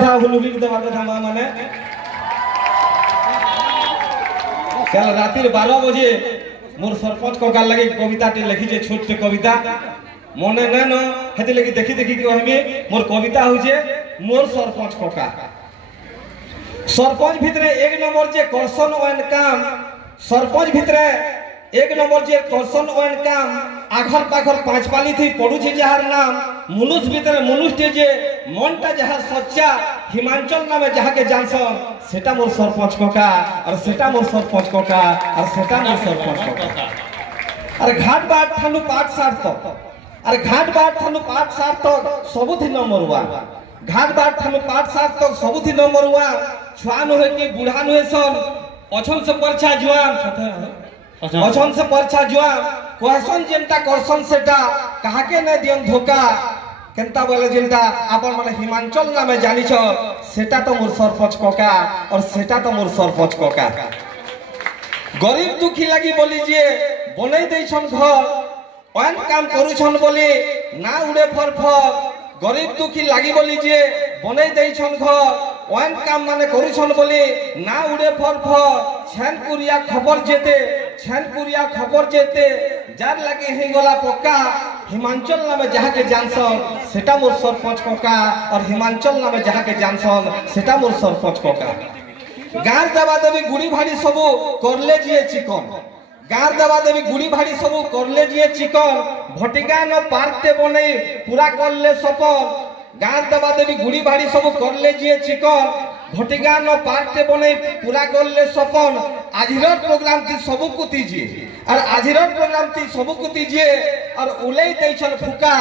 कथा हुलुरी देवार कथा मां माने कल रातिर 12 बजे मोर सरपंच कका लगे कविता टे लिखी जे छोटे कविता मने न न हेते लगी देखी देखी कहबे मोर कविता हो जे मोर सरपंच कका सरपंच भितरे एक नंबर जे कर्षण ओन काम सरपंच भितरे एक नंबर जे कर्षण ओन काम आखर पाखर पांच पाली थी पड़ू छे जहार नाम मुनुष भितरे मुनुष टे जे मनटा जहा सच्चा हिमांचल नामे जहा के जानसन सेटा मोर सरपंच कका और सेटा मोर सरपंच कका और सेटा मोर सरपंच कका अरे घाट बाट थानु पाठ सार तो अरे घाट बाट थानु पाठ सार तो सबुथि नंबर 1 घाट बाट थानु पाठ सार तो सबुथि नंबर 1 छुआन होय के बुढ़ान होय सन अछन से परछा जुआन अछन से परछा जुआन क्वेश्चन जेंटा कर्षण सेटा कहा के न दियन धोखा केंता बोले जेंटा आपन माने हिमांचल नामे जानि छ सेटा तो मोर सरपंच कका और सेटा तो मोर सरपंच कका गरीब दुखी लागि बोली जे बनै दै छन घर ओन काम करू छन बोली ना उड़े फरफर गरीब दुखी लागि बोली जे बनै दै छन घर ओन काम माने करू छन बोली ना उड़े फरफर छन कुरिया खबर जेते जार लगे हे गोला पक्का हिमांचल नामे जहा के जानसन सेटा मोर सरपंच कका और हिमांचल नामे जहा के जानसन सेटा मोर सरपंच कका गार दबा देवी गुड़ी भाड़ी सबु करले जिए चिकन गार दबा देवी गुड़ी भाड़ी सबु करले जिए चिकन भटिका न पार्क टे बने पूरा करले सपन गार दबा देवी गुड़ी भाड़ी सबु करले जिए चिकन भटिका न पार्क टे बने पूरा करले सपन आजिरर प्रोग्राम ती सबु कुती जी और आजिरर प्रोग्राम ती सबु कुती जी और उलेई दैछन फुका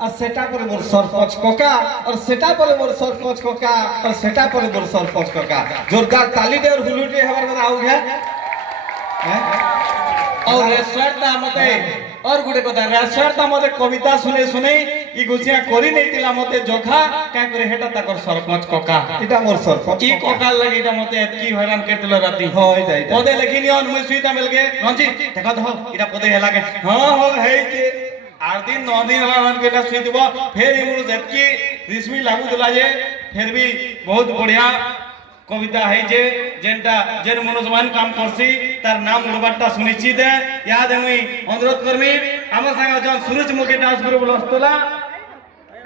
और सेटा पर मोर सरपंच कका और सेटा पर मोर सरपंच कका और सेटा पर मोर सरपंच कका जोरदार ताली दे और हुलुटे हमर मन आउ गया और रेस्टोरेंट मते और गुटे कथा रेस्टोरेंट मते कविता सुने सुने ई गुसिया करी नै तिला मते जोखा का करे हेटा तकर सरपंच कका इटा मोर सरपंच ई कका लगी इटा मते की हैरान करतल राती हो इटा पदे लेखिनी अन मुई सुईता मिलके रंजी देखा दो इटा पदे हेला के हां हो है के 8 दिन 9 दिन हलान के ना सुई दिबो फेर ई मुर जतकी रिश्मी लागू दिला जे फिर भी बहुत बढ़िया कविता है जे जेंटा जेन मनोजमान काम करसी तार नाम उड़बाटा सुनिश्चित है याद है मुई अनुरोध करमी हमर संग जन सूरजमुखी डांस ग्रुप लस्तला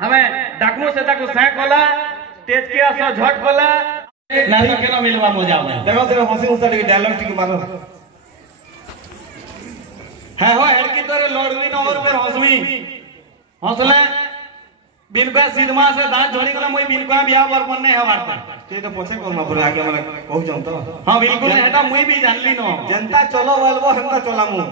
हमें डाकमो से ताको सह कोला स्टेज के आसो झट कोला नारी केना मिलवा मजा में देखो देखो हंसी उस्ता के डायलॉग टिक मारो है हो हेडकी तोरे लड़वी न और फिर हंसमी हंसले बिनका सिद्धमा से दांत झोड़ी गला मुई बिनका बियाह बरपन नै हवारता ते तो पछे कोना पर आगे मला कहू जम तो हां बिल्कुल हेटा मुई भी जानली न जनता चलो बोलबो हमता चलामु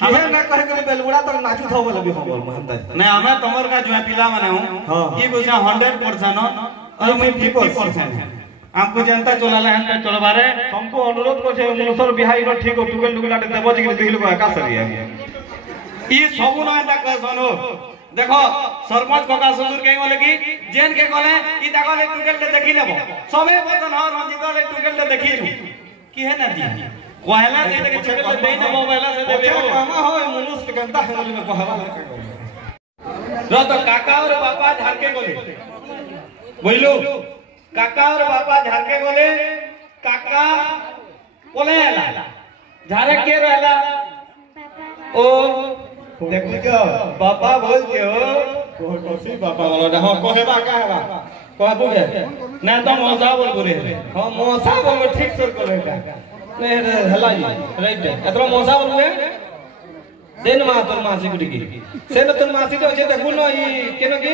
किहे ना कहे करे बेलबुड़ा तक नाचू थो बोल भी हम बोल हमता नै हमें तमर का जुआ पिला माने हूं ई बुझा 100% और मुई 50% हमको जनता चलाला हमता चलबारे हमको अनुरोध करछे मुनसर बिहाई न ठीक हो टुगल टुगला देबो जे दिल को आकाश रे ई सबु न एटा कहसनो देखो सरपंच कका ससुर कहीं बोले कि जेन के कहले ई दागले टुकेल ले देखि लेबो सबे बतन ह रंजित ले टुकेल ले देखि की है ना दी कहला से के टुकेल ले देई न मोबाइल से देबे मामा हो मनुष्य गंदा है में कहवा रो तो काका और पापा झारके बोले बोइलो काका और पापा झारके बोले काका बोले झारे के रहला ओ देखो क्या पापा बोल के हो कोसी पापा वाला हां कहबा कहबा कहबो के ना तो मौसा बोल बोले हां मौसा बोल ठीक से कहले नै हला जी राइट एतरो मौसा बोल के देन मा तोर मासी गुडी की से न तोर मासी तो जे देखु न ई केनो की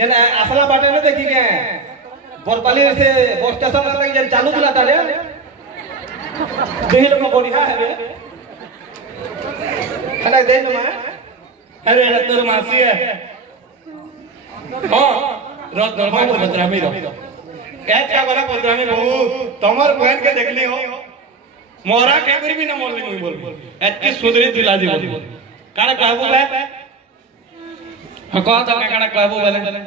जेना असला बाटे न देखि के बरपाली से बस स्टेशन तक जे चालू दिला तारे देहि लोग बढ़िया हेबे अरे देन मा अरे तोर मासी है हां रत दरमा को बदरामी रो कैच का गला बदरामी बहु तमर बहन के देखली हो मोरा के करी भी न मोल नहीं बोल एतकी सुधरी दिला जी बोल काना कहबो बे हां कह त काना कहबो बोले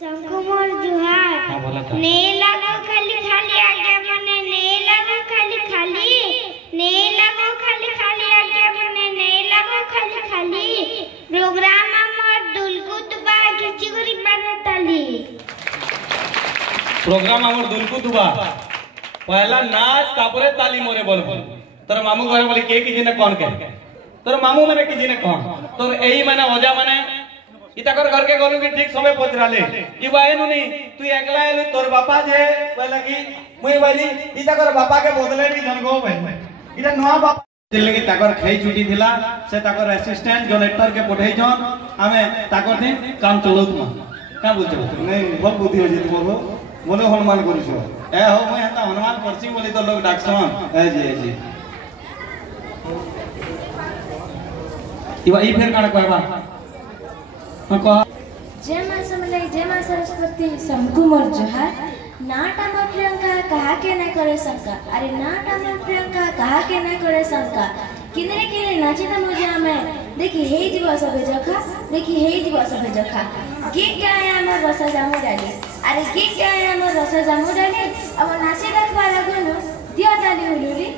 शंकुमोर जुहार हां बोला था ने लागो खाली खाली आगे मने ने लागो खाली खाली ने लागो खाली खाली आगे मने ने लागो खाली खाली प्रोग्राम हमर दुलकुत बा किछि गुरी बनताली प्रोग्राम हमर दुलकु दुबा पहला नाच तापरे ताली मोरे बोल तोर मामू घरे बोली के की जिने कौन के तोर मामू माने की जिने कौन तोर एही माने ओजा माने इताकर घर के गलु की ठीक समय पहुंचराले ई बायनु नी तू एकला एलु तोर बापा जे कहला की मुई बाली इताकर बापा के बदले नी धनगो भाई इटा नवा बापा दिल्ली की ताकर खई छुट्टी थिला से ताकर असिस्टेंट जनरेटर के पठै छन हमें ताकर दिन काम चलोत मा का बोलछ नहीं बहुत बुद्धि हो जी तुमको मने हनुमान करूछ ए हो मैं हता हनुमान करसी बोली तो लोग डाकसन ए जी इवा ई फेर काण कहबा हां कह जय मां समलाई जय मां सरस्वती सबको मोर जोहार नाटा मोर प्रियंका कहा के न करे शंका अरे नाटा मोर प्रियंका कहा के न करे शंका किने किने नाचे त मजा में देखी हे जीव सबे जखा देखी हे जीव सबे जखा गीत गाया हमर रस जामु डाली अरे गीत गाया हमर रस जामु डाली अब नाचे देखबा लागनु दिया ताली हुलुली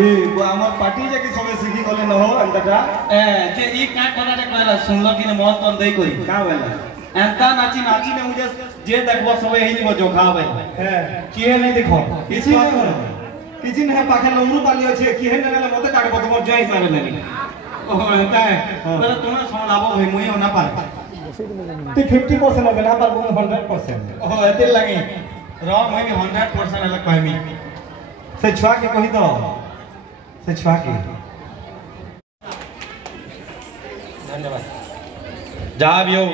ए वो हमर पार्टी जे की सबे सिखी गले न हो अंतटा ए जे ई का कोना रे कहला सुनलो कि न मौत तन देई कोई का भेला एंता नाची ने मुझे जे देखबो सबे ही नि जोखा भाई है किए नहीं देखो किसी नहीं पाखे लमरू पाली अछि किए न गले मते काटबो तमर जय हिसाब लेनी ओ एंता है पहले तुमने सुनाबो भाई मुई होना पार तू 50% हो गना पर 100% ओ एते लगी रो मुई भी 100% अलग कहमी से छुआ के कहि दो से छुआ के धन्यवाद जाबियो